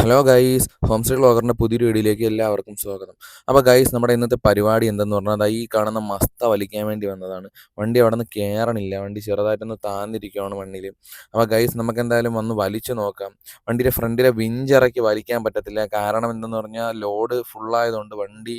Hello guys home stay വ്ളോഗറിന്റെ പുതിയൊരു വീഡിയോയിലേക്ക് എല്ലാവർക്കും സ്വാഗതം. അപ്പോൾ ഗൈസ് നമ്മുടെ ഇന്നത്തെ പരിപാടി എന്തെന്ന് പറഞ്ഞാൽ ഈ കാണുന്ന മസ്ത വലിക്കാൻ വേണ്ടി വന്നതാണ്. വണ്ടി അവിടെ നിന്ന് കയറണില്ല വണ്ടി ചെറുതായിട്ടൊന്ന് താന്നിരിക്കുകയാണ് മണ്ണിൽ അപ്പോൾ ഗൈസ് നമുക്ക് എന്തായാലും വന്ന് വലിച്ചു നോക്കാം. വണ്ടിയുടെ ഫ്രണ്ടിലെ വിഞ്ചിറക്കി വലിക്കാൻ പറ്റത്തില്ല. കാരണം എന്തെന്ന് പറഞ്ഞാൽ ലോഡ് ഫുള്ളായതുകൊണ്ട് വണ്ടി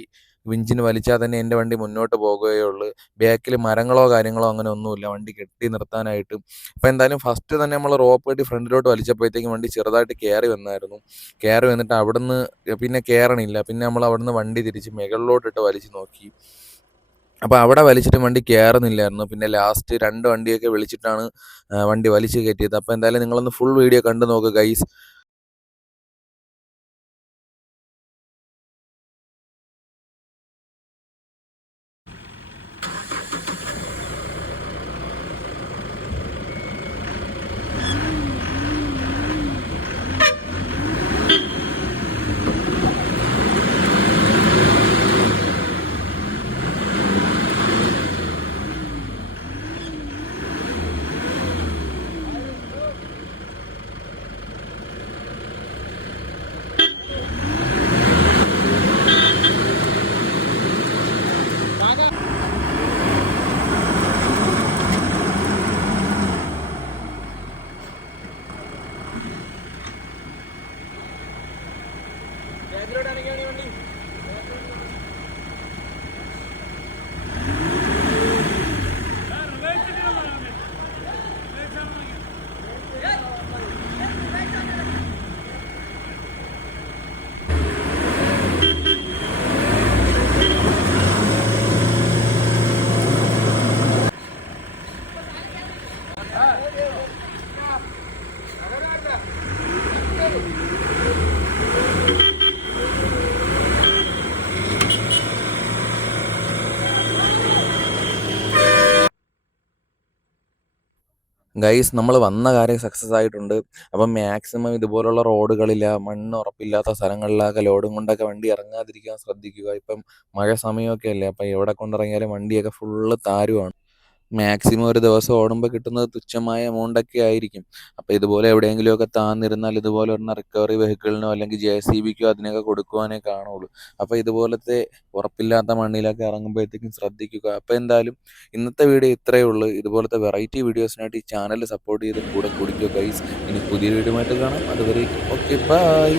വിഞ്ചിന് വലിച്ചാൽ തന്നെ എന്റെ വണ്ടി മുന്നോട്ട് പോകുകയുള്ളൂ. ബാക്കിൽ മരങ്ങളോ കാര്യങ്ങളോ അങ്ങനെ ഒന്നുമില്ല. വണ്ടി കെട്ടി നിർത്താനായിട്ട്. അപ്പോൾ എന്തായാലും ഫസ്റ്റ് തന്നെ നമ്മൾ റോപ്പ് കെട്ടി ഫ്രണ്ടിലോട്ട് വലിച്ചപ്പോഴത്തേക്കും വണ്ടി ചെറുതായിട്ട് കയറി വന്നായിരുന്നു. കയറി വന്നിട്ട് അവിടുന്ന് പിന്നെ കയറണില്ല. പിന്നെ നമ്മൾ അവിടുന്ന് വണ്ടി തിരിച്ച് മുകളിലോട്ടിട്ട് വലിച്ചു നോക്കി. അപ്പോൾ അവിടെ വലിച്ചിട്ട് വണ്ടി കയറുന്നില്ലായിരുന്നു. പിന്നെ ലാസ്റ്റ് രണ്ട് വണ്ടിയൊക്കെ വിളിച്ചിട്ടാണ് വണ്ടി വലിച്ചു കയറ്റിയത്. അപ്പോൾ എന്തായാലും നിങ്ങളൊന്ന് ഫുൾ വീഡിയോ കണ്ടു നോക്കുക ഗൈസ് హైదరాబాద్ కానివ్వండి Yeah. ഗൈസ് നമ്മൾ വന്ന കാര്യം സക്സസ് ആയിട്ടുണ്ട്. അപ്പം മാക്സിമം ഇതുപോലുള്ള റോഡുകളില്ല മണ്ണ് ഉറപ്പില്ലാത്ത സ്ഥലങ്ങളിലൊക്കെ ലോഡും കൊണ്ടൊക്കെ വണ്ടി ഇറങ്ങാതിരിക്കാൻ ശ്രദ്ധിക്കുക. ഇപ്പം മഴ സമയമൊക്കെ അല്ലേ അപ്പം എവിടെ കൊണ്ടിറങ്ങിയാലും വണ്ടിയൊക്കെ ഫുള്ള് താരുവാണ്. മാക്സിമം ഒരു ദിവസം ഓടുമ്പോൾ കിട്ടുന്നത് തുച്ഛമായ എമൗണ്ട് ഒക്കെ ആയിരിക്കും. അപ്പോൾ ഇതുപോലെ എവിടെയെങ്കിലുമൊക്കെ താന്നിരുന്നാൽ ഇതുപോലെ ഒരെണ്ണം റിക്കവറി വെഹിക്കിളിനോ അല്ലെങ്കിൽ ജെ സി ബിക്കോ അതിനൊക്കെ കൊടുക്കുവാനേ കാണുള്ളൂ. അപ്പോൾ ഇതുപോലത്തെ ഉറപ്പില്ലാത്ത മണ്ണിലൊക്കെ ഇറങ്ങുമ്പോഴത്തേക്കും ശ്രദ്ധിക്കുക. അപ്പോൾ എന്തായാലും ഇന്നത്തെ വീഡിയോ ഇത്രയേ ഉള്ളൂ. ഇതുപോലത്തെ വെറൈറ്റി വീഡിയോസിനായിട്ട് ഈ ചാനൽ സപ്പോർട്ട് ചെയ്ത് കൂടെ കുടിക്കുക ഗൈസ് ഇനി പുതിയ വീഡിയോ ആയിട്ട് കാണാം. അതുവരെ ഓക്കെ ബൈ